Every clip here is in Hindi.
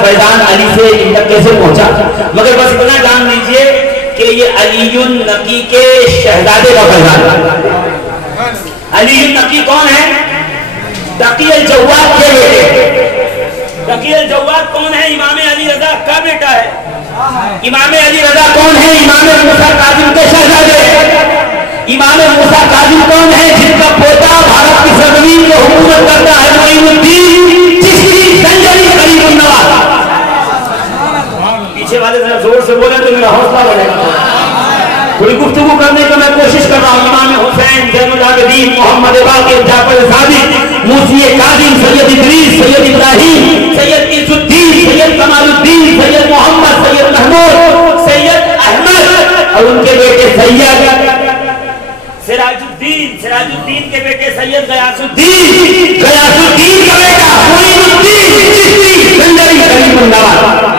फैजान अली से इन तक कैसे पहुंचा, मगर बस इतना जान लीजिए कि ये अलीयुन नकी के शहजादे का फैजान। अलीयुन नकी कौन है? तकी अल जव्वाद के बेटे। तकी अल जव्वाद कौन है? इमाम अली रजा का बेटा है। इमाम अली रजा कौन है? इमाम मूसा काजिम के शहजादे। इमाम मूसा काजिम कौन है? जिनका पोता भारत की सरजमीन में हुकूमत करता है, मोइनुद्दीन चिश्ती गंजरी करीमुन नवाज। पीछे वाले जरा जोर से बोले तो मेरा हौसला बढ़ेगा। थोड़ी गुफ्तगू करने की मैं कोशिश कर रहा हूँ। इमाम हुसैन, ज़ैनुल आबिदीन, मोहम्मद बाक़िर, जाफ़र सादिक, मूसी काज़िम, सैयद इदरीस, सैयद इब्राहिम, सैयद इज़्ज़ुद्दीन, सैयद कमालुद्दीन, सैयद मोहम्मद, सैयद महमूद, सैयद अहमद और उनके बेटे सैयद सिराजुद्दीन, सिराजुद्दीन के बेटे सैयद गयासुद्दीन, गयासुद्दीन का बेटा मोइनुद्दीन चिश्ती गंजरी करीमुन नवाज।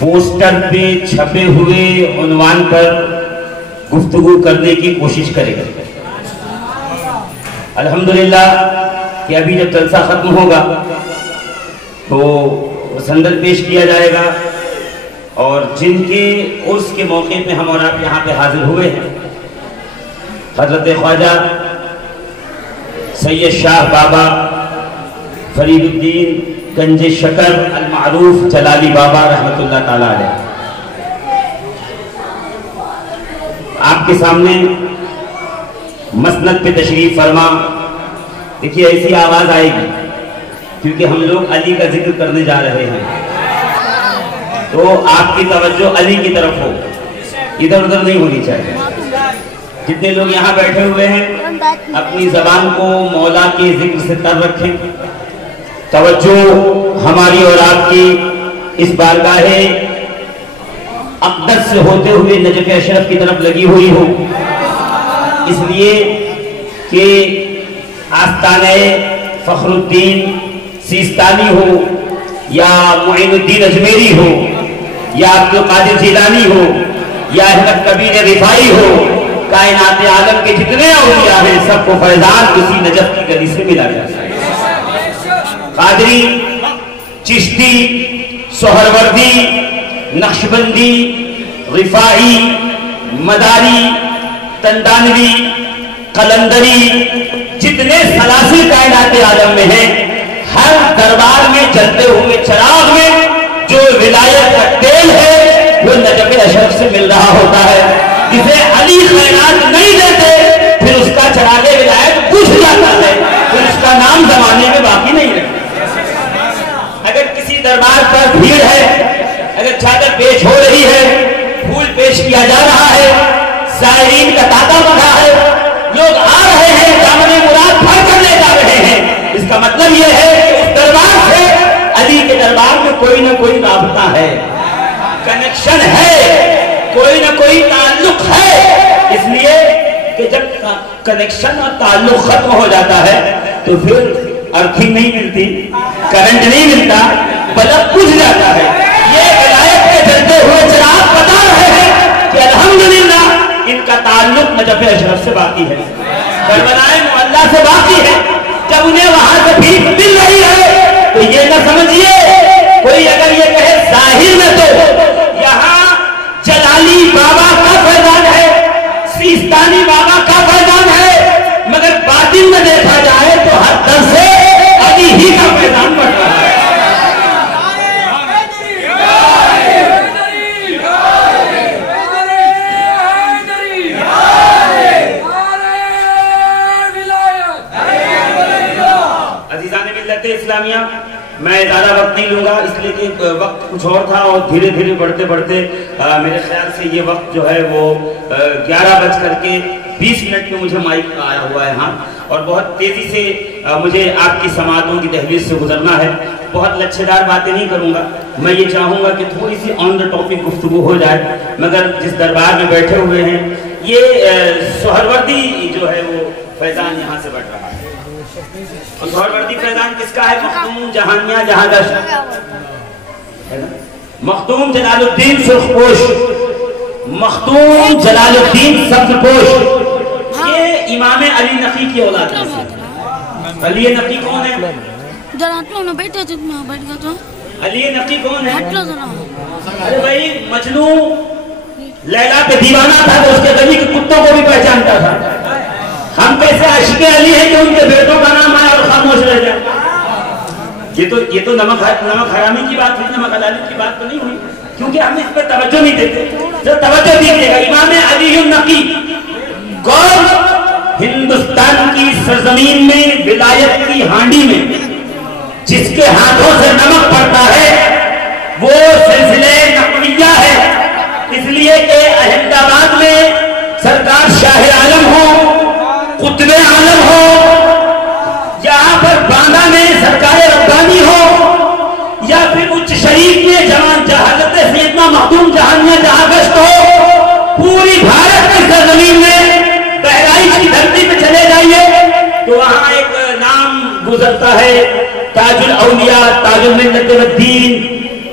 पोस्टर पे छपे हुए उन्वान पर गुफ्तगू करने की कोशिश करेगा। अल्हम्दुलिल्लाह कि अभी जब जलसा खत्म होगा तो संदल पेश किया जाएगा और जिनके उर्स के मौके पे हम और आप यहाँ पे हाजिर हुए हैं, हजरत ख्वाजा सैयद शाह बाबा फरीदुद्दीन गंजे शकर अल मारूफ जलाली बाबा रहमतुल्लाह ताला अलैह, आपके सामने मसनद पे तशरीफ फरमा। देखिए ऐसी आवाज आएगी क्योंकि हम लोग अली का जिक्र करने जा रहे हैं, तो आपकी तवज्जो अली की तरफ हो, इधर उधर नहीं होनी चाहिए। जितने लोग यहाँ बैठे हुए हैं अपनी जबान को मौला के जिक्र से तर रखें, तवज्जो हमारी और आपकी इस बारगाहे अक़दस से होते हुए नजफ़ अशरफ की तरफ लगी हुई हो, इसलिए कि आस्ताने फखरुद्दीन सिस्तानी हो या मुइनुद्दीन अजमेरी हो या अब्दुल कादिर जिलानी हो या अहमद कबीर रिफाई हो, कायनात आलम के जितने औलिया हैं सबको फैजान उसी नजफ की गली से मिला जाता है। कादरी, चिश्ती, सोहरवर्दी, नक्शबंदी, रिफाई, मदारी, तंदानवी, कलंदरी, जितने सलासी कायनात आलम में हैं, हर दरबार में जलते हुए चिराग में जो विलायत का तेल है वो नजफ़ अशरफ से मिल रहा होता है। जिसे अली खैरात नहीं देते फिर उसका चिराग विलायत बुझ जाता है, फिर उसका नाम जमाने में बाकी नहीं रहता। अगर किसी दरबार पर भीड़ है, अगर चादर पेश हो रही है, फूल पेश किया जा रहा है, सायरीन का तांता बना है, लोग आ रहे हैं, दामने मुराद भर कर ले जा रहे हैं, इसका मतलब यह है कि उस दरबार से अली के दरबार में कोई ना कोई राबता है, कनेक्शन है, कोई ना कोई ताल्लुक है। इसलिए कि जब कनेक्शन और ताल्लुक खत्म हो जाता है तो फिर अर्थिंग नहीं मिलती, करंट नहीं मिलता, बल्ब बुझ जाता है। ये विलायत के जलते हुए चिराग बता रहे हैं कि अल्हम्दुलिल्लाह इनका ताल्लुक नजफ़ अशरफ से बाकी है, करबलाए मुअल्ला से बाकी है। जब उन्हें वहां से भीख मिल रही है तो ये ना समझिए, कोई अगर ये कहे जाहिर में तो यहाँ जलाली बाबा का फैजान है, सिस्तानी बाबा का फैजान है, मगर बातिन में देखा जाए तो हर तरफ से अली ही का फैजान बढ़ रहा है। अजीज़ान मिल्लत इस्लामिया, मैं ज़्यादा वक्त नहीं लूँगा इसलिए कि वक्त कुछ और था और धीरे धीरे बढ़ते बढ़ते मेरे ख्याल से ये वक्त जो है वो 11:20 पे मुझे माइक आया हुआ है यहाँ, और बहुत तेजी से मुझे आपकी समातों की दहलीज से गुजरना है। बहुत लच्छेदार बातें नहीं करूँगा, मैं ये चाहूँगा कि थोड़ी सी ऑन द टॉपिक गुफ्तगू हो जाए। मगर जिस दरबार में बैठे हुए हैं, ये सोहरवर्दी जो है वो फैजान यहाँ से बढ़ रहा है। और सोहरवर्दी फैजान किसका है? मखदूम जहानिया जहांगश, मखदूम जलालुद्दीन सुर्खपोश, मखदूम जलालुद्दीन सब्ज़पोश, ये इमाम अली नकी की औलाद है। अली नकी कौन है? अली नकी कौन है? अरे भाई, मजनू लैला पे दीवाना था तो उसके गली के कुत्तों को भी पहचानता था। हम कैसे आशिक़े अली हैं कि उनके बेटों का नाम आया और खामोश रह जाए? ये तो नमक हरामी की बात हुई, नमक हलाली की बात तो नहीं हुई, क्योंकि हम इस पर तवज्जो नहीं देते। जो तवज्जो दीजिएगा, इमाम अली नकी कौन? हिंदुस्तान की सरजमीन में, विलायत की हांडी में जिसके हाथों से नमक पड़ता है वो सिलसिले नकविया है। इसलिए कि अहमदाबाद में सरकार शाह आलम हो, कुतुबे आलम हो, यहाँ पर बांदा में सरकार रब्बानी हो, या फिर उच्च शरीफ में जवान जहालत सैयदना मखदूम जहानिया जहांगश्त हो, पूरी भारत की सरजमीन में बहराइच की धरती पे चले जाइए तो वहां एक नाम गुजरता है, ताजुल औलिया ताजुल मिल्लतुद्दीन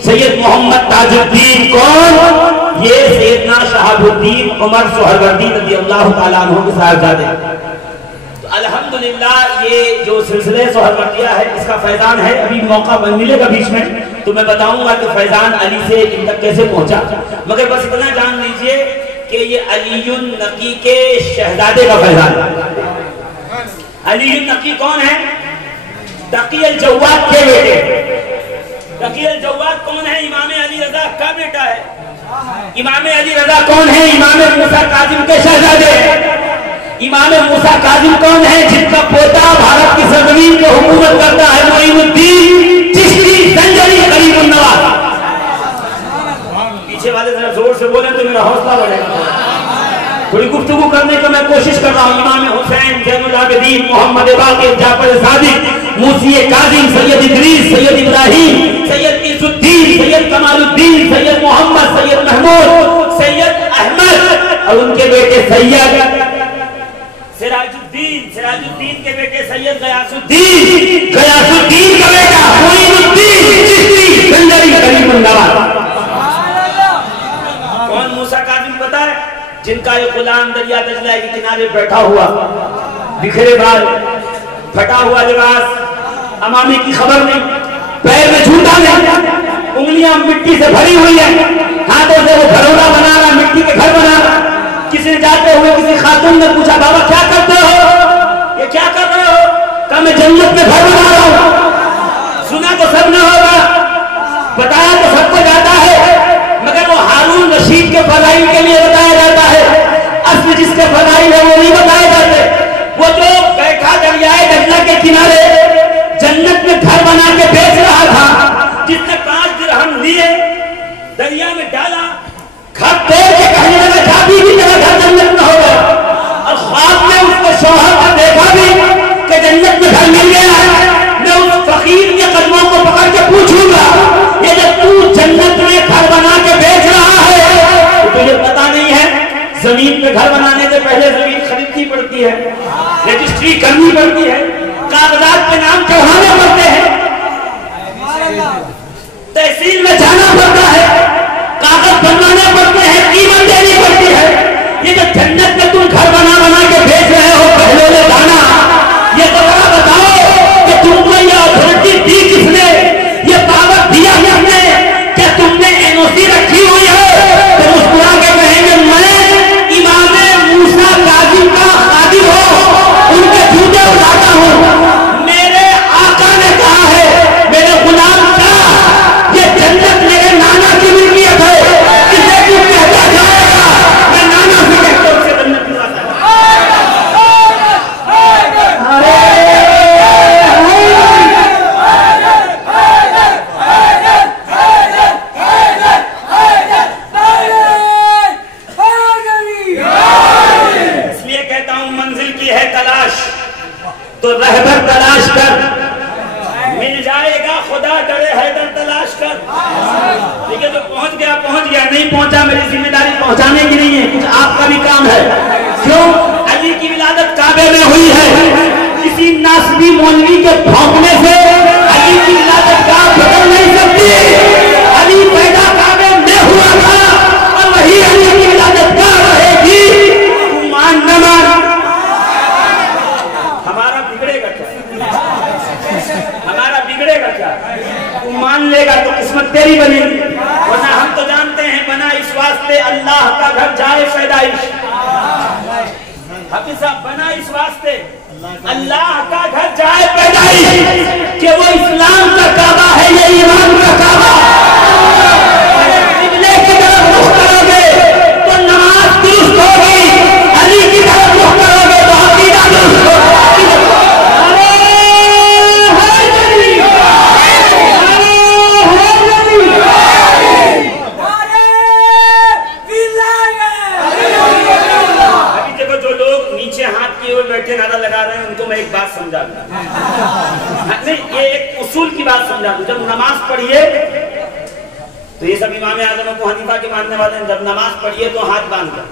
सैयद मोहम्मद ताजुद्दीन। कौन? ये सैयदना शहाबुद्दीन उमर सोहरवर्दी रज़ियल्लाहु ताला अन्हु के साहबजादे। तो अल्हम्दुलिल्लाह ये जो सिलसिले सोहरवर्दिया है इसका फैजान है। अभी मौका मिलेगा बीच में तो मैं बताऊंगा कि फैजान अली से इन तक कैसे पहुंचा। मगर बस इतना जान लीजिए कि ये अलीयुन नकी के शहजादे का फैजान। अलीयुन नकी कौन है? तकी अल जव्वाद के बेटे। तकी अल जव्वाद कौन है? इमाम अली रजा का बेटा है। इमाम अली रजा कौन है? इमाम मूसा काजिम के शहजादे। इमाम मूसा काजिम कौन है? जिनका पोता भारत की सरजमीन पे हुकूमत करता है, मोइनुद्दीन चिश्ती जंजरी करीमुन नवाज। पीछे वाले जरा जोर से बोले तो मेरा हौसला बढ़ेगा। थोड़ी गुफ्तगू करने को मैं कोशिश कर रहा हूँ। इमाम हुसैन, ज़ैनुल आबिदीन, मोहम्मद बाक़िर, जाफर सादिक, मूसी काज़िम, सैयद इदरीस, सैयद इब्राहिम, सैयद इज़ुद्दीन, सैयद कमालुद्दीन, सैयद मोहम्मद, सैयद महमूद, सैयद अहमद और उनके बेटे सैयद सिराजुद्दीन, सिराजुद्दीन के बेटे सैयद गयासुद्दीन, गयासुद्दीन का बेटा मोइनुद्दीन चिश्ती जंजरी करीमुन नवाज। कौन मूसा काज़िम पता है? जिनका ये गुलाम दरिया दजला के किनारे बैठा हुआ, बिखरे बाल, फटा हुआ लिबास, अमामे की खबर नहीं, पैर में जूता नहीं, उंगलियां मिट्टी से भरी हुई है, हाथों से वो घरोड़ा बना रहा, मिट्टी के घर बना रहा। किसी ने जाते हुए किसी खातून ने पूछा, बाबा क्या करते हो? ये क्या कर रहे हो? कहा मैं जन्नत में घर बना रहा हूँ। सुना तो सब न होगा, बताया तो सबको जाता है, मगर वो हारून रशीद के फज़ाइल के लिए बताया जाता है। असली जिसके फज़ाइल है वो नहीं बताए जाते। वो जो बैठा दरियाए दजला के किनारे जन्नत में घर बना के बेच रहा था, जिसने 5 दिरहम लिए, दरिया में डाला, घर तोड़ के कहने लगा जाती भी जगह घर जन्नत में होगा। और ख्वाब में उसको शौहर को देखा भी कि जन्नत में घर मिल गया है। मैं उस फकीर के कदमों को पकड़ के पूछूंगा, ये जब तू जन्नत में घर बना के बेच रहा है तो तुझे पता नहीं है जमीन पे घर बनाने से पहले जमीन खरीदनी पड़ती है, रजिस्ट्री करनी पड़ती है, कागजात पे नाम चढ़ाने पड़ते हैं, तहसील में जाना पड़ता है, कागज बनवाने पड़ते हैं, कीमत देनी पड़ती है। ये जो जन्नत में तुम घर बना के बेच रहे हो पहले में दाना, ये तो बड़ा बताओ कि तुमको ये अथॉरिटी दी किसने? ये पावर दिया किसने? क्या तुमने एनओसी रखी हुई है? तो मुस्कुरा के कहेंगे मैं इमाम मूसा काज़िम का खादिम हूँ, उनके जूते उठाता हूँ। मेरे आका ने कहा है, मेरे गुलाम का ये जन्नत तो रहबर तलाश कर, मिल जाएगा खुदा डरे हैदर तलाश कर। ठीक है, तो पहुंच गया, नहीं पहुंचा मेरी जिम्मेदारी पहुंचाने की नहीं है, कुछ आपका भी काम है। क्यों? अली की विलादत काबे में हुई है, किसी नासबी मौलवी के भौंकने से अली की विलादत का बदल नहीं सकती। अली पैदा काबे में हुआ था और वही अली की विलादत का रहेगी। तू मान न मान, हमारा बिगड़ेगा क्या? हमारा बिगड़ेगा क्या? तू मान लेगा तो किस्मत तेरी बनेगी, वरना हम तो जानते हैं बना इस वास्ते अल्लाह का घर जाए पैदाइश। हाफिज साहब, बना इस वास्ते अल्लाह का घर जाए पैदाइश कि वो इस्लाम का काबा है, ये ईमान का काबा। किबले की तरफ रुख करोगे तो नमाज दुरुस्त होगी, अली की तरफ रुख करोगे तो अकीदा दुरुस्त होगी। अभी देखो, जो लोग नीचे हाथ किए हुए बैठे नारा लगा रहे हैं, उनको मैं एक बात समझा दूं। नहीं, ये एक उसूल की बात समझा दूं। जब नमाज पढ़िए तो ये सब इमाम आजम अबू हनीफा के मानने वाले हैं, जब नमाज पढ़िए तो हाथ बांध कर।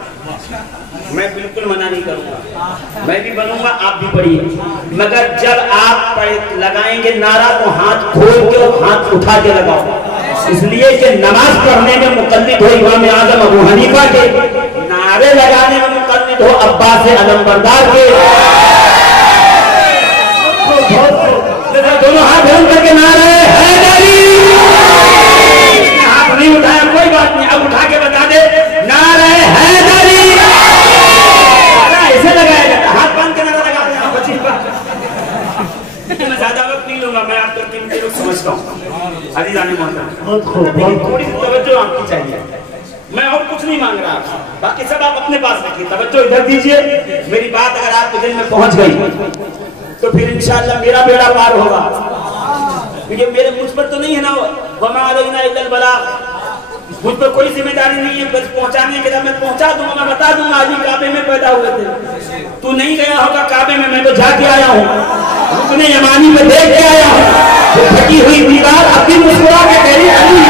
मैं बिल्कुल मना नहीं करूंगा, मैं भी बनूंगा, आप भी पढ़िए, मगर जब आप लगाएंगे नारा तो हाथ खोल के और हाथ उठा के लगाओ, इसलिए कि नमाज पढ़ने में मुकल्लिद हो इमाम आजम अबू हनीफा के, नारे लगाने में मुकल्लिद हो अब्बास अलमबरदार के। दोनों हाथ ढूंढ करके नारे हैदरी, हाथ नहीं उठाया कोई बात नहीं, अब उठा के बता दे नारे हैदरी। ऐसे लगाया जाता, हाथ बांध के नारा लगा देना। मैं ज्यादा वक्त नहीं लूंगा, मैं आपको कीमती लोग समझता हूँ। अली जाने थोड़ी सी तवज्जो आपकी चाहिए, मैं और कुछ नहीं मांग रहा, बाकी सब आप अपने पास रखिए, तवज्जो इधर दीजिए। मेरी बात अगर आपके दिल में पहुंच गई तो फिर इंशाअल्लाह मेरा बेड़ा पार होगा, क्योंकि मेरे मुझ पर तो नहीं है ना, वमा अलैना इल्लल बलाग, मुझ पर कोई जिम्मेदारी नहीं है, बस पहुंचाने के लिए मैं पहुंचा दूंगा, मैं बता दूंगा अली काबे में पैदा हुए थे। तू नहीं गया होगा काबे में, मैं तो जाके आया हूँ, रुकने यमानी में देख के आया हूँ, फटी हुई दीवार अभी मुस्कुरा के कह रही अली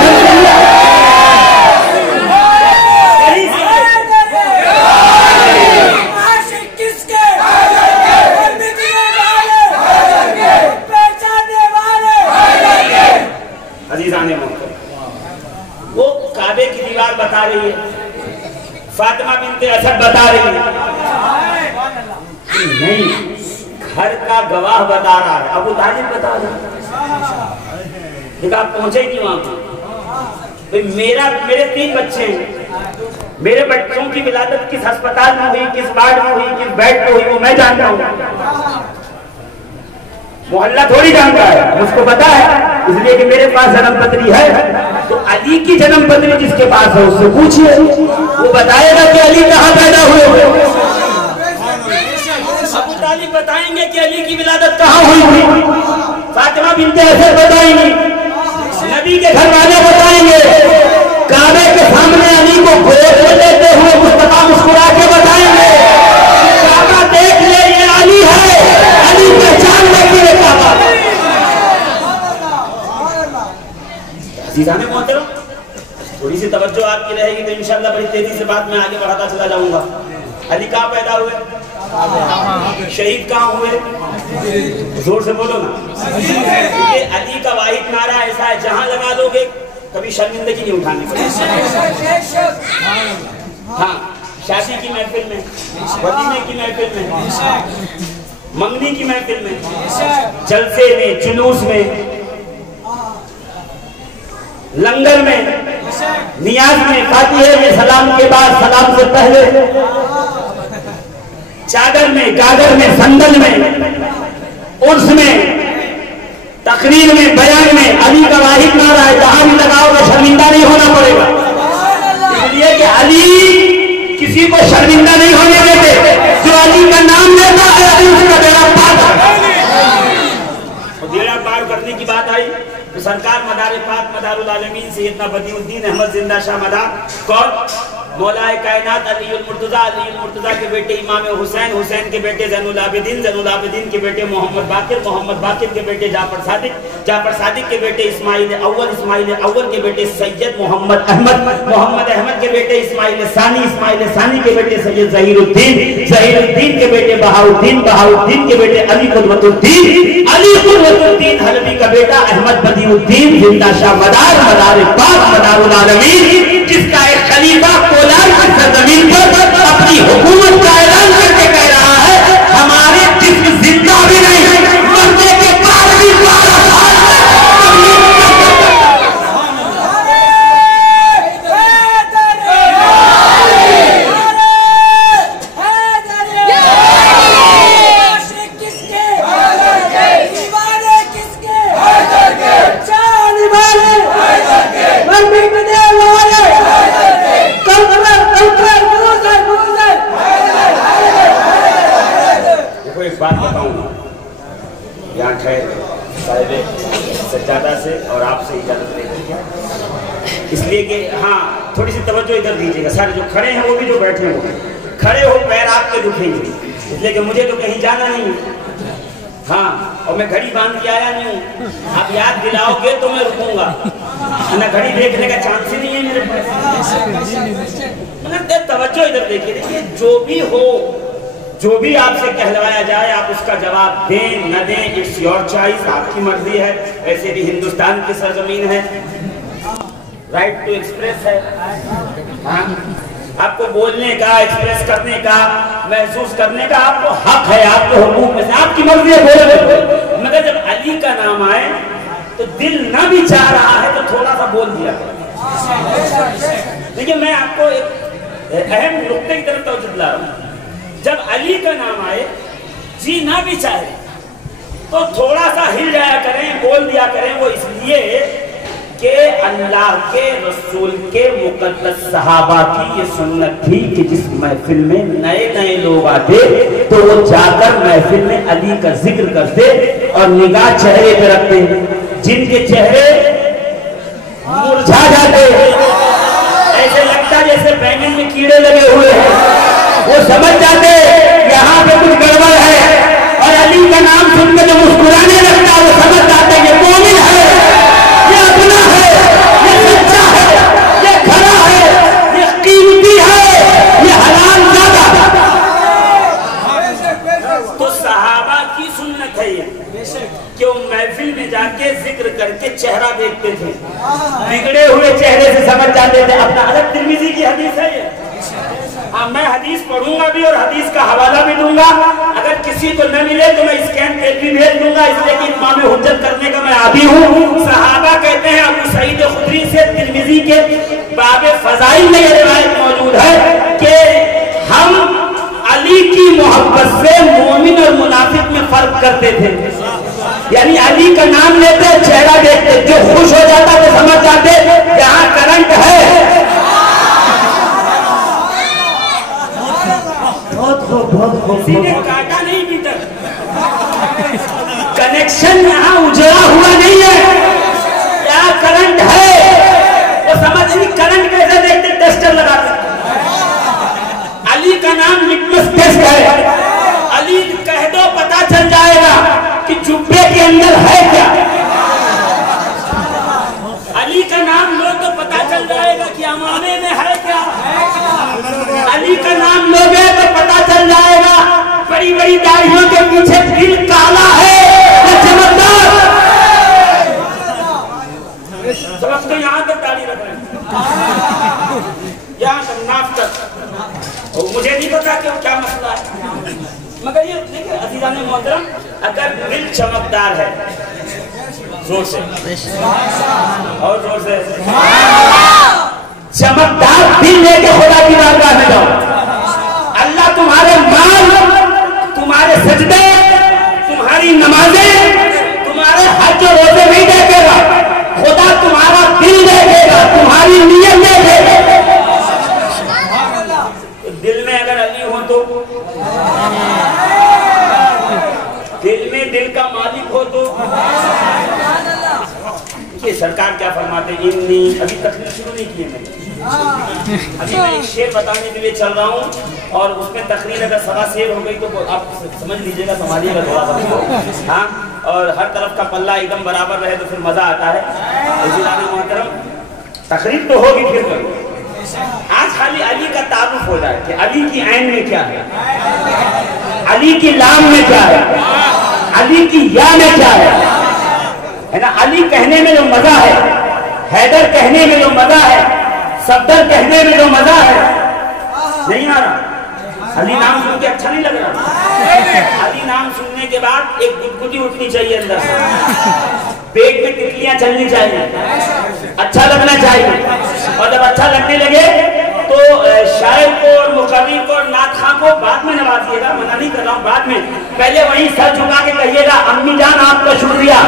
वो काबे की दीवार बता रही है, फातिमा बिनते असद बता रही है, नहीं घर का गवाह बता रहा है, अबू तालिब बता रहा है। आप पहुंचे नहीं वहां पर। मेरे 3 बच्चे हैं, मेरे बच्चों की विलादत किस अस्पताल में हुई, किस वार्ड में हुई, किस बेड में हुई, वो मैं जानता हूँ, मोहल्ला थोड़ी जानता है, मुझको पता है, इसलिए कि मेरे पास जन्म पत्री है। तो अली की जन्म पत्री जिसके पास है उससे पूछिए, वो बताएगा कि अली कहाँ पैदा हुए। अबू तालिब बताएंगे कि अली की विलादत कहाँ हुई, फातिमा बिनते असद बताएंगी, नबी के घर वाले बताएंगे, काबे के सामने अली को गोद में लेते हुए मुस्तफा मुस्कुरा के बताएंगे, काबा देख ले ये अली है, अली पहचान ले कि ये काबा। अज़ीज़ाने मोहतरम, थोड़ी सी तवज्जो आपकी रहेगी तो इंशाअल्लाह बड़ी तेजी से बात मैं आगे बढ़ाता चला जाऊंगा। अली कहाँ पैदा हुए, शहीद कहाँ हुए, जोर से बोलो ना। ये अली का वाहिद नारा ऐसा है, जहां लगा दोगे कभी शर्मिंदगी नहीं उठानी पड़ेगी। हाँ, शादी की महफिल में, वलीमे की महफिल में, मंगनी की महफिल में, जलसे में, जुलूस में, लंगर में, नियाज में, फातिहे में, सलाम के बाद, सलाम से पहले, चादर में, गागर में, संदल में, उर्स में, तकरीर में, बयान में, अली का वाहिद नारा है, जहां भी लगाओगे शर्मिंदा नहीं होना पड़ेगा। इसलिए कि अली किसी को शर्मिंदा नहीं होने देते, जो अली का नाम लेता है अली उसका बेड़ा पार। बेड़ा पार करने की बात आई तो सरकार मदार पाक मदारुल आलमीन सैयदना बदिउद्दीन अहमद जिंदा शाह मदार कौन मौलाए कायनात अलीउल मुर्तजा के बेटे इमाम हुसैन, हुसैन के बेटे ज़ैनुल आबिदीन के बेटे मोहम्मद बाकिर के बेटे जाफर सादिक के बेटे इस्माइल अव्वल के बेटे सैयद मोहम्मद अहमद के बेटे इस्माइल सानी के बेटे सैयद ज़हीरुद्दीन के बेटे बहाउद्दीन के बेटे अली कुतुबुद्दीन हलवी का बेटा अहमद बदियुद्दीन जिंदा शाह मदारुल आलमीन, जिसका एक खलीफा कोलार की सरजमीन पर अपनी हुकूमत का ऐलान करके कह रहा है हमारे जिस्म जिंदा भी नहीं, मरने के बाद भी सज्जादा से और आपसे इजाजत लेकर, इसलिए कि हाँ थोड़ी सी तवज्जो इधर दीजिएगा। सारे जो खड़े हैं वो भी, जो बैठे हैं वो भी, खड़े हो पैर आपके दुखेंगे, इसलिए कि मुझे तो कहीं जाना नहीं है। हाँ, और मैं घड़ी बांध के आया नहीं हूँ, आप याद दिलाओगे तो मैं रुकूंगा, ना घड़ी देखने का चांस ही नहीं है मेरे पास। तवज्जो इधर देखिए, देखिए जो भी आपसे कहलवाया जाए आप उसका जवाब दें न दें, इट्स योर चॉइस, आपकी मर्जी है। वैसे भी हिंदुस्तान की सरजमीन है, राइट टू एक्सप्रेस है। हाँ, आपको बोलने का, एक्सप्रेस करने का, महसूस करने का आपको हक है, आपको हुकूक में से आपकी मर्जी है, बोले। मगर जब अली का नाम आए तो दिल ना भी चाह रहा है तो थोड़ा सा बोल दिया। देखिए मैं आपको एक अहम नुक्ते की तरफ तवज्जो दिला रहा हूँ। जब अली का नाम आए, जी ना भी चाहे तो थोड़ा सा हिल जाया करें, बोल दिया करें। वो इसलिए कि अल्लाह के रसूल के मुकद्दस सहाबा की ये सुन्नत थी कि जिस महफिल में नए लोग आते तो वो जाकर महफिल में अली का जिक्र करते और निगाह चेहरे पे रखते। जिनके चेहरे मुरझा जाते, ऐसे लगता जैसे बैंगन में कीड़े लगे हुए हैं, वो समझ जाते यहाँ पे कुछ गड़बड़ है। और अली का नाम सुनकर जो मुस्कुराने लगता वो समझ जाते ये मोमिन है, ये अपना है, ये सच्चा है, ये खरा है, ये कीमती है, ये हलाल ज़ादा। तो सहाबा की सुन्नत है ये कि वो महफिल में जाके जिक्र करके चेहरा देखते थे, बिगड़े हुए चेहरे से समझ जाते थे। अपना अलग तिरमिज़ी की हदीस है ये। मैं हदीस पढ़ूंगा भी और हदीस का हवाला भी दूंगा। अगर किसी को न मिले तो मैं स्कैन पेज भी भेज दूंगा, इसलिए कि इमाम हुज्जत करने का मैं आदी हूँ। सहाबा कहते हैं, अबू सईद खुदरी से तिरमिज़ी के बाबे फज़ाइल में ये रिवायत मौजूद है कि हम अली की मोहब्बत से मोमिन और मुनाफिक में फर्क करते थे। यानी अली का नाम लेते, चेहरा देखते, जो खुश हो जाता तो समझ जाते यहाँ करंट है। काटा नहीं बीता, कनेक्शन यहाँ उजड़ा हुआ नहीं है, क्या करंट है वो समझ नहीं। करंट कैसे देखते, टेस्टर लगाते। अली का नाम लिटमस टेस्ट है। अली कह दो पता चल जाएगा कि जुब्बे के अंदर है क्या। अली का नाम लो तो पता चल जाएगा कि अमामे में है क्या। अली का नाम लोगे तो पता चल जाएगा बड़ी बड़ी दाढ़ियों के पीछे दिल काला है या चमकदार। सब तो यहाँ तक दाढ़ी रख रहे हैं, यहाँ तक नाक तक। और मुझे नहीं पता कि क्या मसला है, मगर ये देखिए अज़ीज़ान मोहतरम, अगर दिल चमकदार है, जोर से और जोर से, चमकदार दिल लेके खुदा की बारगाह में जाओ। अल्लाह तुम्हारे माल, तुम्हारे सजदे, तुम्हारी नमाजें, तुम्हारे हज और रोजे नहीं देखेगा, खुदा तुम्हारा दिल देखेगा, तुम्हारी नीयत देखेगा। दिल में अगर अली हो तो, दिल में दिल का मालिक हो तो। ये सरकार क्या फरमाते, इन्नी अभी तकलीफ शुरू नहीं किए मैंने, अभी मैं एक शेर बताने के लिए चल रहा हूँ और उसमें तकरीर अगर सवा शेर हो गई तो आप समझ लीजिएगा, संभालिएगा थोड़ा सा। हाँ, और हर तरफ का पल्ला एकदम बराबर रहे तो फिर मजा आता है। मोहतरम, तकरीर तो होगी फिर करो। आज खाली अली का तारुफ हो जाए कि अली की ऐन में क्या है, अली की लाम में क्या है, अली की या में क्या है ना। अली कहने में जो मजा है, हैदर कहने में जो मजा है, सफदर कहने में जो मजा है, नहीं आ रहा। अली नाम सुन के अच्छा नहीं लग रहा। अली नाम सुनने के बाद एक गुदगुदी उठनी चाहिए अंदर से, पेट में तितलियां चलनी चाहिए, अच्छा लगना चाहिए। और जब अच्छा लगने लगे तो शायर को और मुकर्री को और नात खां को बाद में नवाजिएगा, मना नहीं कर रहा हूँ, बाद में। पहले वहीं सर झुका के कहिएगा अम्मी जान आपका शुक्रिया।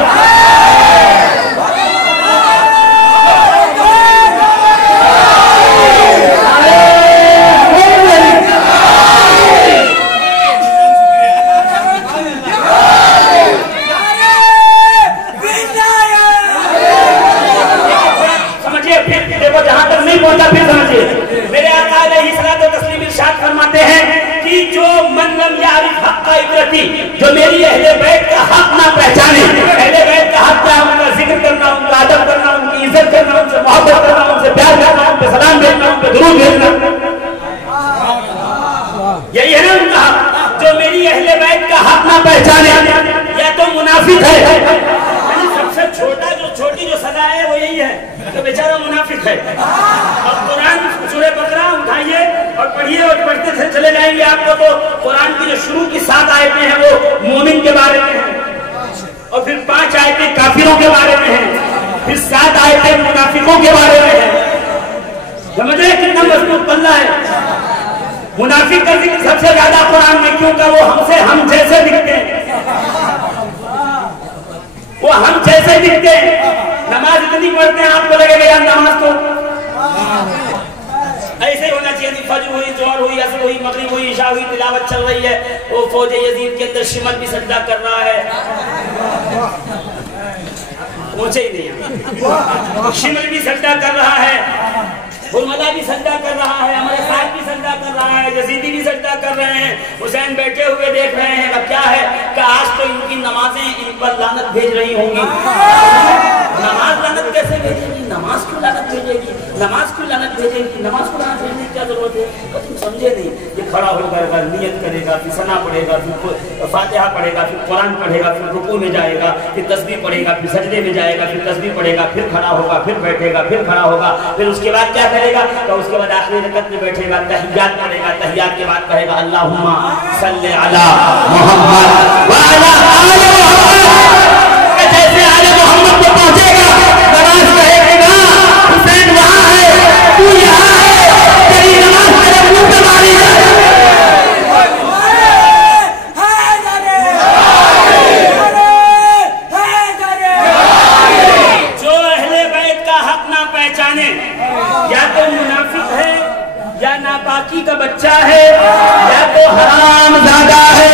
जो मेरी अहले बैत का हक ना पहचाने, अहले बैत का हक क्या, उनका जिक्र करना, उनका अदब करना, उनकी इज्जत करना, उनसे मोहब्बत करना, उनसे प्यार करना, उनसे सलाम भेजना, उनसे दुरूद भेजना, यही है ना उनका हक। जो मेरी अहले बैत का हक ना पहचाने या तो मुनाफिक है। सबसे छोटा जो छोटी जो सजा है वो यही है, तो बेचारा मुनाफिक है। अब कुरान सूरह बकरा उठाइए और पढ़िए और पढ़ते चले जाएंगे आपको। तो कुरान की जो शुरू की 7 आयतें हैं वो मोमिन के बारे में है, और फिर 5 आयतें काफिरों के बारे में है, फिर 7 आयतें मुनाफिकों के बारे में है। समझे कितना मजबूत पल्ला है। मुनाफिक का जिक्र सबसे ज्यादा कुरान में क्यों का, वो हमसे हम जैसे दिखते हैं, वो हम जैसे दिखते हैं। नमाज इतनी पढ़ते हैं आपको लगेगा यार नमाज तो ऐसे होना चाहिए। फजर हुई, जोहर हुई, असर हुई, मगरिब हुई, इशा हुई, तिलावत चल रही है। वो फौज यजीद के अंदर शिमल भी सजदा कर रहा है, पहुंचे ही नहीं, शिमल भी सजदा कर रहा है, हुरमला भी सजदा कर रहा है, हमारे साथ भी सजदा कर रहा है, यजीदी भी सजदा कर रहे हैं, हुसैन बैठे हुए देख रहे हैं। अब क्या है कि आज तो इनकी नमाजें इन पर लानत भेज रही होंगी। नमाज लानत कैसे भेजेगी? नमाज क्यों लानत भेजेगी? नमाज क्यों लानत भेजेगी? नमाज को लानत भेजने की क्या जरूरत है? तो तुम समझे नहीं। ये खड़ा होकर नियत करेगा, फिर सना पढ़ेगा, फिर फातिहा पढ़ेगा, फिर कुरान पढ़ेगा, फिर रुकू में जाएगा, फिर तस्बीह पढ़ेगा, फिर सजदे में जाएगा, फिर तस्बीह पढ़ेगा, फिर खड़ा होगा, फिर बैठेगा, फिर खड़ा होगा, फिर उसके बाद क्या करेगा? तो उसके बाद आखिरी रकअत में बैठेगा, तहियात पढ़ेगा, तहियात के बाद कहेगा अल्लाहुम्मा सल्ली अला मुहम्मद व अला आले मुहम्मद। जैसे आले मोहम्मद को पहुंचेगा, नमाज कहेगा हुसैन वहां है, तू यहाँ है, तेरी नमाज तेरे मुंह पे मारी जाए। जो अहले बैत का हक ना पहचाने, या तो मुनाफिक है, या नापाकी का बच्चा है, या तो हरामजादा है।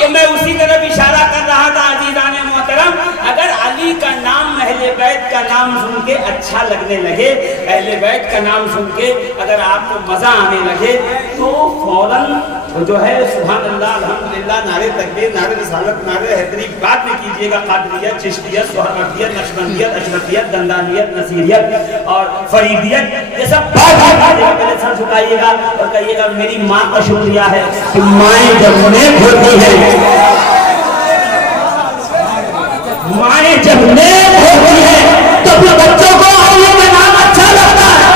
तो मैं उसी तरफ इशारा कर रहा था अजीजाने मोहतरम, अगर अली का नाम अहले बैत का नाम सुन के अच्छा लगने लगे, अहले बैत का नाम सुन के अगर आपको मजा आने लगे, तो फौरन जो है सुभान अल्लाह, अल्हम्दुलिल्लाह, नारे तकबीर, नारे रिसालत, नारे हैदरी बाद में कीजिएगा। कादरियत, चिश्तियत, सोहरवर्दियत, नक्शबंदियत, अशरफियत, दंदानियत, नसीरियत और फरीदियत, ये सब बात पहले सर झुकाइएगा और कहिएगा मेरी माँ का शुक्रिया है कि माएँ जब नेक होती है, माएँ जब नेक होती है तो फिर बच्चों को अली का नाम अच्छा लगता है।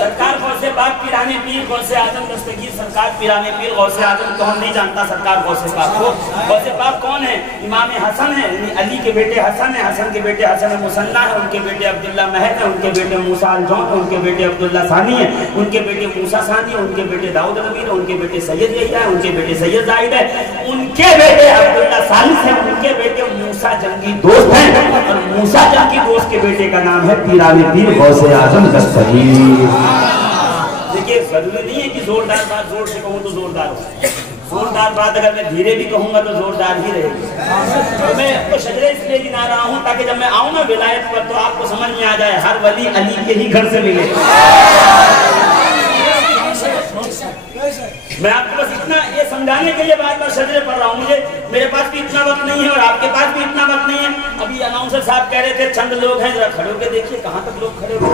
सरकार गौसे पाक पीराने पीर गौसे आजम दस्तगीर सरकार पीराने पीर गौसे आजम कौन नहीं जानता सरकार गौसे पाक को? गौसे पाक कौन है? इमाम हसन है, अली के बेटे हसन है, हसन के बेटे हसन मुसन्ना है, उनके बेटे अब्दुल्ला महद है, उनके बेटे मूसा अल-जौन है, उनके बेटे अब्दुल्ला सानी है, उनके बेटे मूसा सानी है, उनके बेटे दाऊद नबी है, उनके बेटे सैयद यहिया है, उनके बेटे सैयद जाहिद है, उनके बेटे अब्दुल्ला सालिस है, उनके बेटे मूसा जंगी दोस्त है, और मूसा जंगी दोस्त के बेटे का नाम है पीराने पीर गौसे आजम दस्तगीर। देखिए जरूरी नहीं है कि जोरदार बात जोर से कहूँ तो जोरदार हो, जोरदार बात अगर मैं धीरे भी कहूंगा तो जोरदार ही रहेगी। तो मैं आपको शजरे इसलिए गिना रहा हूँ ताकि जब मैं आऊँ ना विलायत पर तो आपको समझ में आ जाए हर वली अली के ही घर से मिले। मैं आपको बस इतना ये समझाने के लिए बार बार शजरे पढ़ रहा हूँ। मेरे पास भी इतना वक्त नहीं है और आपके पास भी इतना वक्त नहीं है। अभी अनाउंसर साहब कह रहे थे चंद लोग हैं, जरा खड़े होकर देखिए कहाँ तक लोग खड़े हुए,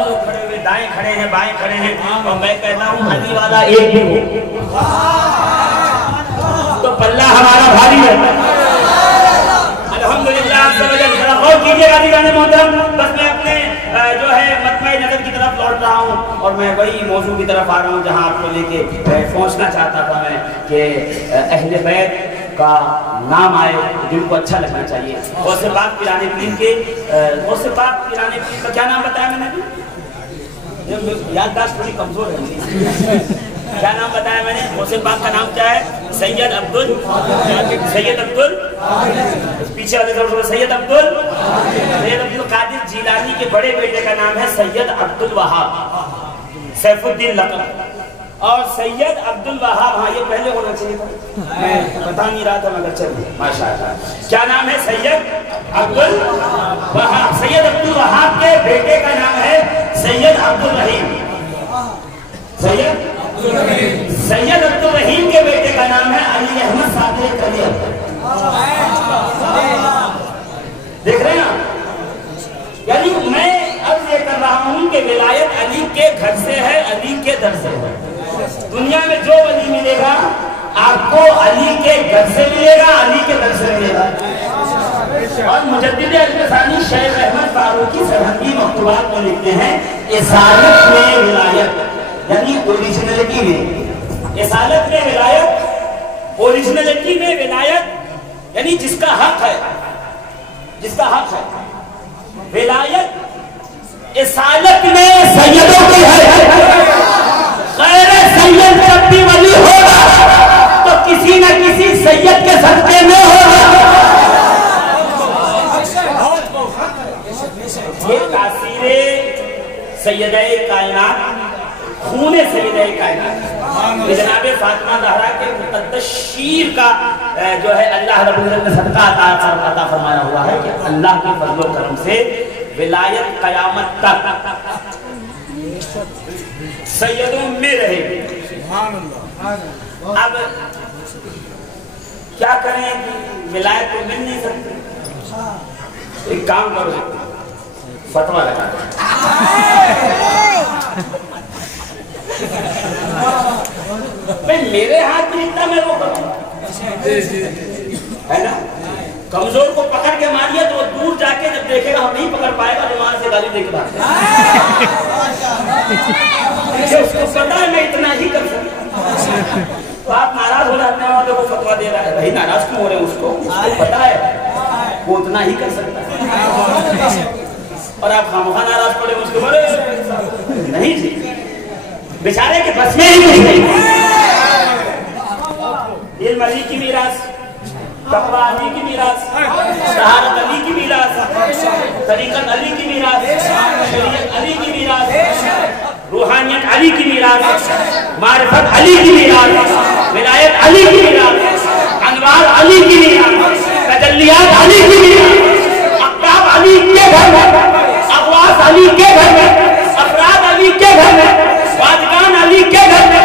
लोग खड़े हुए, दाएं खड़े हैं, बाएं खड़े हैं। और मैं कहता हूँ अली वाला एक भी हो तो पल्ला हमारा भारी है। अल्हम्दुलिल्लाह। और कीजिएगा दीवाने मोहतरम, बस मैं अपने जो है मतमय नजर की तरफ लौट रहा हूँ और मैं वही मौजू की तरफ आ रहा हूँ जहाँ आपको लेके पहुँचना चाहता था मैं कि अहले बैत का नाम आए दिल को अच्छा लगना चाहिए। गौसे पाक पिराने पीर के गौसे पाक पिराने पीर का क्या नाम बताया मैंने अभी? याददाश्त थोड़ी कमजोर है। क्या नाम बताया मैंने? गौसे पाक का नाम क्या है? सैयद अब्दुल पीछे वाले सैयद अब्दुल कादिर जीलानी के बड़े बेटे का नाम है सैयद अब्दुल वहाब सैफुद्दीन लक़ब। और सैयद अब्दुल वहाब, हाँ ये पहले होना चाहिए था, मैं बता नहीं रहा था मगर चलिए माशाअल्लाह। क्या नाम है? सैयद अब्दुल वहाब। सैयद अब्दुल वहाब के बेटे का नाम है सैयद अब्दुल रहीम। सैयद अब्दुल रहीम के बेटे का नाम है अली अहमद सादिक अली। देख रहे हैं? यानी मैं अब ये कर रहा हूँ कि विलायत अली के घर से है, अली के दर से है। दुनिया में जो वली मिलेगा आपको अली के घर से मिलेगा, अली के दर से मिलेगा। और मुजद्दिद अल्फसानी शेख अहमद फारूकी सरहदी मकतूबात में लिखते हैं इसालत में विलायत यानी ओरिजिनलिटी में, इसालत में विलायत, ओरिजिनलिटी में विलायत यानी जिसका हक है, जिसका हक है। विलायत इसालत में सैयदों की है। गैर सैयद जब भी वली होगा तो किसी न किसी सैयद के सदके में होगा। ये तासीरे सैयदे कायनात, खूने सैयदे कायनात जनाब फातिमा ज़हरा के मुक़द्दस शीर का जो है अल्लाह रब्बुल इज़्ज़त ने सदका अता फरमाया हुआ है कि अल्लाह के फज़ल व करम से विलायत क़यामत तक सैयदों में रहेगी। अब क्या करें कि विलायत तो मिल नहीं सकती। एक काम करो, फतवा लगा भाई मेरे हाथ में इतना मैं वो करूँ है ना। कमजोर को पकड़ के मारिए तो वो दूर जाके जब देखेगा हम नहीं पकड़ पाएगा तो वहां से गाली देके भाग उसको पता है मैं इतना ही कर सकता। तो आप नाराज हो जाते हैं वाले को फतवा दे रहा है, भाई नाराज क्यों हो रहे हैं? उसको पता है वो उतना ही कर सकता है और आप खामखा नाराज पड़े उसके बोले नहीं जी, बेचारे के बस में ही नहीं। इल्म अली की मीरास, तक़वा अली की मीरास, शहादत अली की मीरास, तरीक़त अली की मीरास, शरीयत अली की मीरास, रूहानियत अली की मीरास, मारिफत अली की मीरास, विलायत अली की मीरास, अनवार अली की मीरास, तजल्लियात अली की मीरास, अक़ताब अली के घर में, अक़वास अली के घर में, अफराद अली के घर में, वादगान अली के घर में।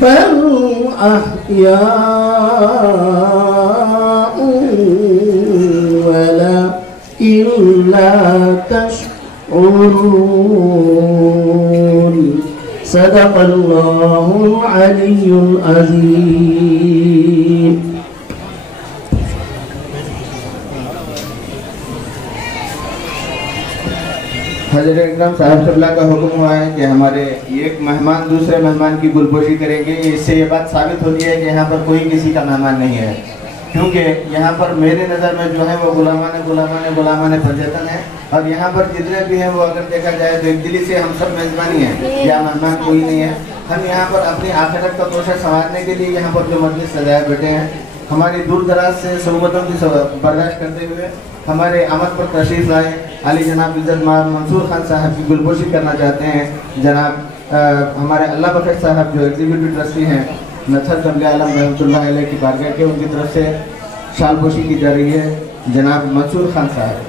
बल अहयाउ वलाकिन ला तशऊरून। सदक़ल्लाहुल अलियुल अज़ीम। हज़रत इकराम साहब क़िबला का हुक्म हुआ है कि हमारे एक मेहमान दूसरे मेहमान की गुलपोशी करेंगे। इससे ये बात साबित होती है कि यहाँ पर कोई किसी का मेहमान नहीं है, क्योंकि यहाँ पर मेरे नज़र में जो है वो गुलामान फरजतन है। और यहाँ पर जितने भी हैं वो अगर देखा जाए तो एक दिली से हम सब मेज़बानी हैं, या मेहमान कोई नहीं है। हम यहाँ पर अपनी आखिरत का तोशा संवारने के लिए यहाँ पर जो मजलिस सजाए बैठे हैं, हमारी दूर दराज से सोबतों की बर्दाश्त करते हुए हमारे आमद पर तशरीफ़ लाए अली जनाब इज़्ज़त माब मंसूर खान साहब की गुलपोशी करना चाहते हैं। जनाब हमारे अल्लाह बख्श साहब जो एग्जीक्यूटिव ट्रस्टी हैं नथर कमले आलम रहमतुल्लाह अलैह की बारगाह के, उनकी तरफ से शालपोशी की जा रही है जनाब मंसूर खान साहब की।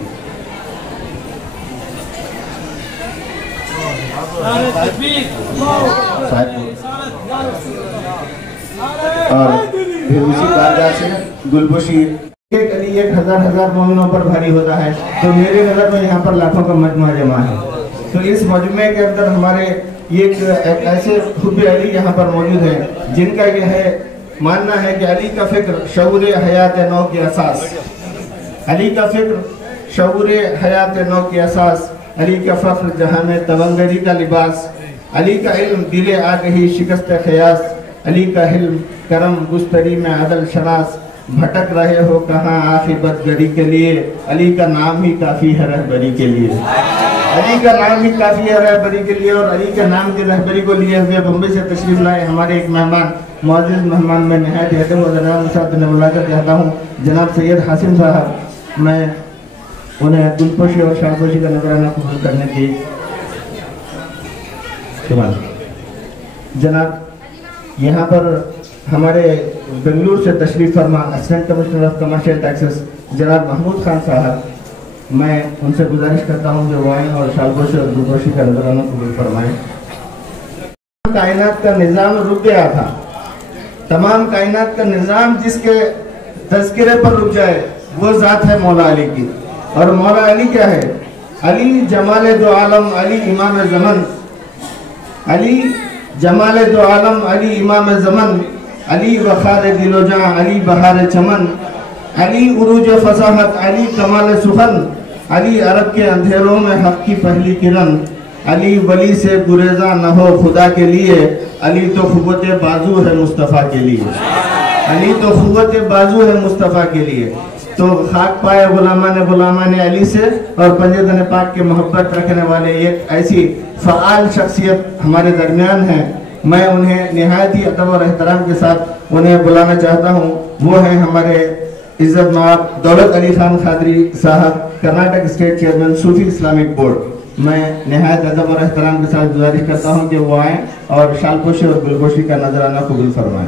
और फिर उसी बारगाह से गुलपोशी एक अली 1000 मोमिनों पर भारी होता है, तो मेरे नज़र में यहाँ पर लाखों का मजमा जमा है। तो इस मजमे के अंदर हमारे एक ऐसे खुद अली यहाँ पर मौजूद हैं जिनका यह है मानना है कि अली का फिक्र शऊर हयात नौ की असास, अली का फिक्र शऊर हयात नौ की असास, अली का फ़ख्र जहाँ में तवंगरी का लिबास, अली का इल्म दिले आ गई शिकस्त ख़यास, अली का हिल्म करम गुस्तरी में अदल शनास, भटक रहे हो कहाँ आखिबत गरी के लिए, अली का नाम ही काफ़ी है रहबरी के लिए, अली का नाम ही काफ़ी है रहबरी के लिए। और अली के नाम की रहबरी को लिए हुए बम्बई से तशरीफ़ लाए हमारे एक मेहमान, मौजूद मेहमान में नहायत एहतराम मुलाकात चाहता हूँ जनाब सैयद हासिम साहब। मैं उन्हें गुलपोशी और शालपोशी का नजराना कबूल करने की जनाब यहाँ पर हमारे बेंगलुरु से तशरीफ़ फरमा assistant commissioner of commercial taxes जनाब महमूद खान साहब, मैं उनसे गुजारिश करता हूँ कि वो आएँ और शालपोशी और गुलपोशी का नजराना कबूल फरमाएँ। कायनात का निज़ाम रुक गया था, तमाम कायनात का निज़ाम जिसके तज़किरे पर रुक जाए वो ज़ात है मौला अली की। और मौला अली क्या है? अली जमाले दो आलम, अली इमाम ज़मन, अली जमाले दो आलम, अली इमाम ज़मन, अली वखार दिलोजा, अली बहार चमन, अली उरूज फसाहत, अली कमाल सुखन, अली अरब के अंधेरों में हक की पहली किरण, अली वली से गुरेजा न हो खुदा के लिए, अली तो खुवत बाजू है मुस्तफ़ा के लिए, अली तो खुवत बाजू है मुस्तफ़ा के लिए। तो खाक पाए गुलामान अली से और पंजतन पाक के मोहब्बत रखने वाले एक ऐसी फ़आल शख्सियत हमारे दरमियान है। मैं उन्हें निहायत ही अदब और एहतराम के साथ उन्हें बुलाना चाहता हूँ। वो हैं हमारे इज़्ज़त माब दौलत अली खान खादरी साहब, कर्नाटक स्टेट चेयरमैन सूफी इस्लामिक बोर्ड। मैं निहायत अदब और एहतराम के साथ गुजारिश करता हूँ कि वो आएँ और शालपोशी और गुलपोशी का नजराना कबूल फरमाएँ।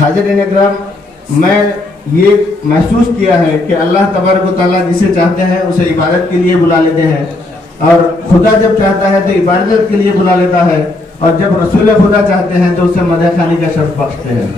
हाज़िरीन इकराम, मैं ये महसूस किया है कि अल्लाह तबारक व तआला जिसे चाहते हैं उसे इबादत के लिए बुला लेते हैं, और खुदा जब चाहता है तो इबादत के लिए बुला लेता है, और जब रसूल खुदा चाहते हैं तो उसे मदह खानी का शर्फ बख्शते हैं।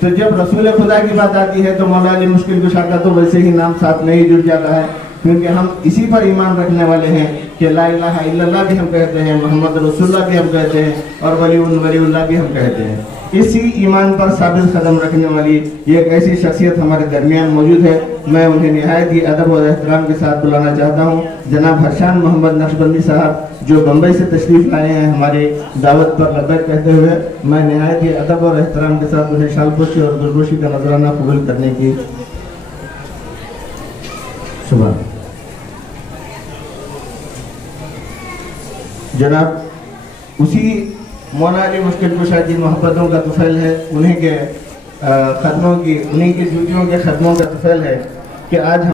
तो जब रसूल खुदा की बात आती है तो मौला अली मुश्किल कुशा का तो वैसे ही नाम साथ में ही जुड़ जाता है, क्योंकि हम इसी पर ईमान रखने वाले हैं कि ला इलाहा इल्लल्लाह भी हम कहते हैं, मोहम्मद रसूलुल्लाह भी हम कहते हैं, और वलीउल्लाह भी हम कहते हैं। इसी ईमान पर साबित कदम रखने वाली एक ऐसी शख्सियत हमारे दरमियान मौजूद है। मैं उन्हें निहायत ही अदब और एहतराम के साथ बुलाना चाहता हूँ जनाब हरशान मोहम्मद नक्शबंदी साहब, जो बम्बई से तशरीफ़ लाए हैं हमारी दावत पर लब्बैक कहते हुए। मैं निहायत ही अदब और एहतराम के साथ उन्हें शालपोशी और गुलपोशी का नजराना कबूल करने की सुबह। जनाब उसी मौला अली मुश्किल कुशा की मोहब्बतों का तुफैल है, उन्हीं के ख़त्मों की, उन्हीं की जूतियों के ख़त्मों का तुफैल है कि आज